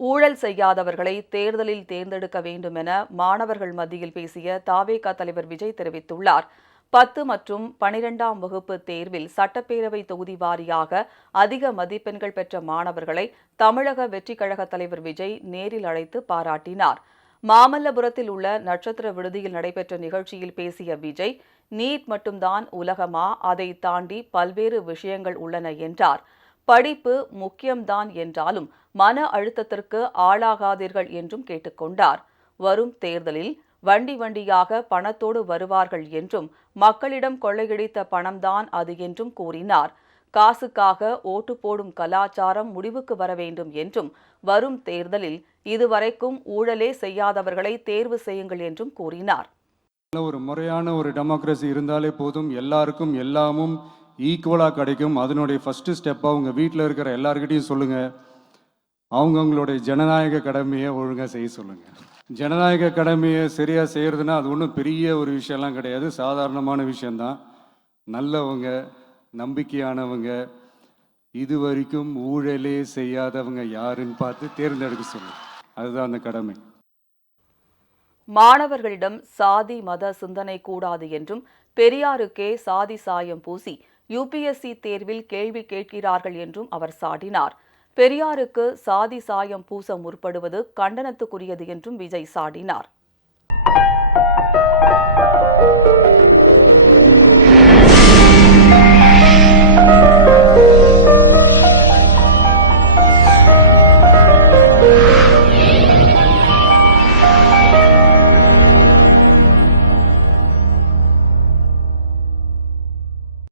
ஊழல் செய்யாதவர்களை தேர்தலில் தேர்ந்தெடுக்க வேண்டும் என மாணவர்கள் மத்தியில் பேசிய தாவேகா தலைவர் விஜய் தெரிவித்துள்ளார். பத்து மற்றும் பனிரெண்டாம் வகுப்பு தேர்வில் சட்டப்பேரவை தொகுதி வாரியாக அதிக மதிப்பெண்கள் பெற்ற மாணவர்களை தமிழக வெற்றிக் கழக தலைவர் விஜய் நேரில் அழைத்து பாராட்டினார். மாமல்லபுரத்தில் உள்ள நட்சத்திர விடுதியில் நடைபெற்ற நிகழ்ச்சியில் பேசிய விஜய் நீட் மட்டும்தான் உலகமா? அதை தாண்டி பல்வேறு விஷயங்கள் உள்ளன என்றார். படிப்பு முக்கியம்தான் என்றாலும் மன அழுத்தத்திற்கு ஆளாகாதீர்கள் என்றும் கேட்டுக்கொண்டார். வரும் தேர்தலில் வண்டி வண்டியாக பணத்தோடு வருவார்கள் என்றும் மக்களிடம் கொள்ளையடித்த பணம்தான் அது என்றும் கூறினார். காசுக்காக ஓட்டு போடும் கலாச்சாரம் முடிவுக்கு வர வேண்டும் என்றும் வரும் தேர்தலில் இதுவரைக்கும் ஊழலே செய்யாதவர்களை தேர்வு செய்யுங்கள் என்றும் கூறினார். ஒரு முறையான ஒரு டெமோக்ரஸி இருந்தாலே போதும். எல்லாருக்கும் எல்லாமும் ஈக்குவலாக கிடைக்கும். அதனுடைய ஃபஸ்ட்டு ஸ்டெப்பாக உங்கள் வீட்டில் இருக்கிற எல்லாருக்கிட்டையும் சொல்லுங்கள் அவங்கவுங்களுடைய ஜனநாயக கடமையை ஒழுங்காக செய்ய சொல்லுங்கள் ஜனநாயக கடமையை சரியாக செய்கிறதுனா அது ஒன்றும் பெரிய ஒரு விஷயம்லாம் கிடையாது. சாதாரணமான விஷயந்தான் நல்லவங்க நம்பிக்கையானவங்க இது வரைக்கும் ஊழலே செய்யாதவங்க யாருன்னு பார்த்து தேர்ந்தெடுக்க சொல்லுங்கள் அதுதான் அந்த கடமை. மாணவர்களிடம் சாதி மத சிந்தனை கூடாது என்றும் பெரியாருக்கே சாதி சாயம் பூசி யுபிஎஸ்சி தேர்வில் கேள்வி கேட்கிறார்கள் என்றும் அவர் சாடினார். பெரியாருக்கு சாதி சாயம் பூச முற்படுவது கண்டனத்துக்குரியது என்றும் விஜய் சாடினார்.